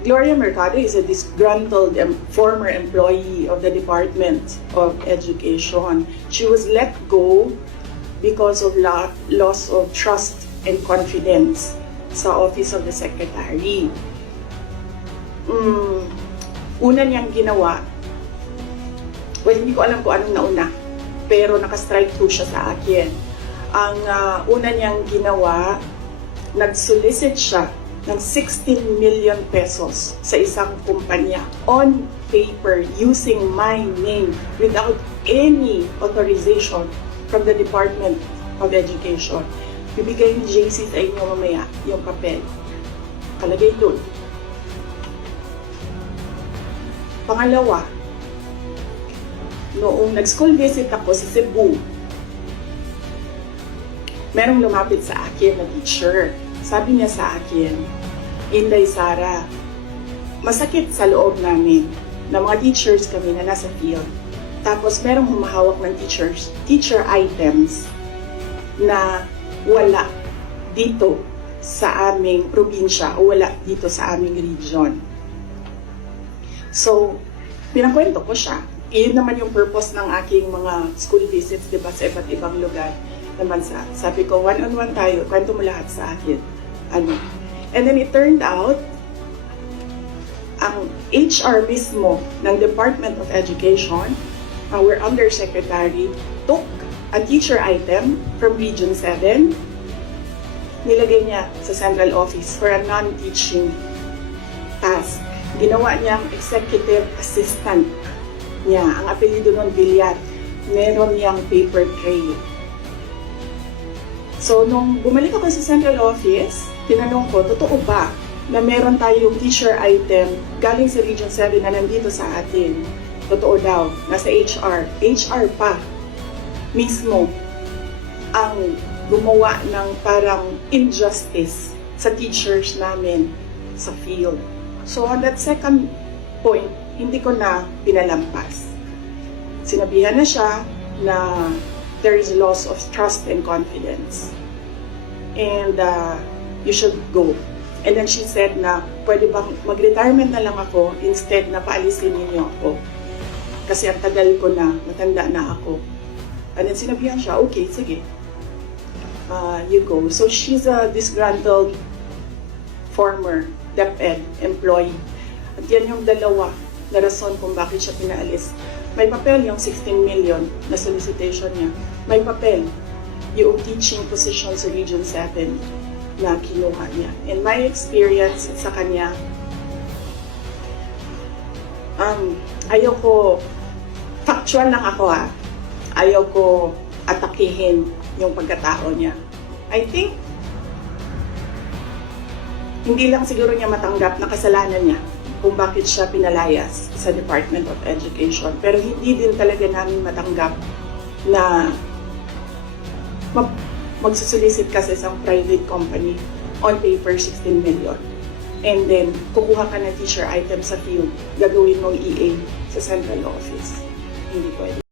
Gloria Mercado is a disgruntled former employee of the Department of Education. She was let go because of loss of trust and confidence sa Office of the Secretary. Una niyang ginawa, well, hindi ko alam kung anong nauna, pero naka-strike 2 siya sa akin. Ang una niyang ginawa, nag-solicit siya ng 16 million pesos sa isang kumpanya on paper using my name without any authorization from the Department of Education. Bibigay ni JC sa inyo mamaya yung papel. Kalagay doon. Pangalawa, noong nag-school visit ako sa Cebu, merong lumapit sa akin na teacher. Sabi niya sa akin, Inday Sara, masakit sa loob namin na mga teachers kami na nasa field. Tapos merong humahawak ng teacher items na wala dito sa aming probinsya o wala dito sa aming region. So, pinakwento ko siya. Iyon naman yung purpose ng aking mga school visits, di ba, sa iba't ibang lugar naman sa. Sabi ko, one-on-one tayo, kwento mo lahat sa akin. And then it turned out, ang HR mismo ng Department of Education, our undersecretary, took a teacher item from Region 7, nilagay niya sa central office for a non-teaching task. Ginawa niyang executive assistant niya. Ang apelido nun, Villar. Meron niyang paper trail. So, nung bumalik ako sa central office, tinanong ko, totoo ba na meron tayong teacher item galing sa Region 7 na nandito sa atin? Totoo daw, nasa HR. HR pa mismo ang gumawa ng parang injustice sa teachers namin sa field. So, on that second point, hindi ko na pinalampas. Sinabihan na siya na there is loss of trust and confidence. And you should go. And then she said na, pwede bang mag-retirement na lang ako instead na paalisin ninyo ako. Kasi ang tagal ko na, matanda na ako. And then sinabihan siya, okay, sige. You go. So she's a disgruntled former DepEd employee. At yan yung dalawa na rason kung bakit siya pinaalis. May papel yung 16 million na solicitation niya. May papel yung teaching position sa Region 7 na kinuha niya. In my experience sa kanya, ayaw ko, factual lang ako ayaw ko atakihin yung pagkatao niya. I think, hindi lang siguro niya matanggap na kasalanan niya kung bakit siya pinalayas sa Department of Education. Pero hindi din talaga namin matanggap na magsusulisit ka sa isang private company on paper 16 million. And then, kukuha ka ng teacher item sa field, gagawin mong EA sa central office. Hindi pwede.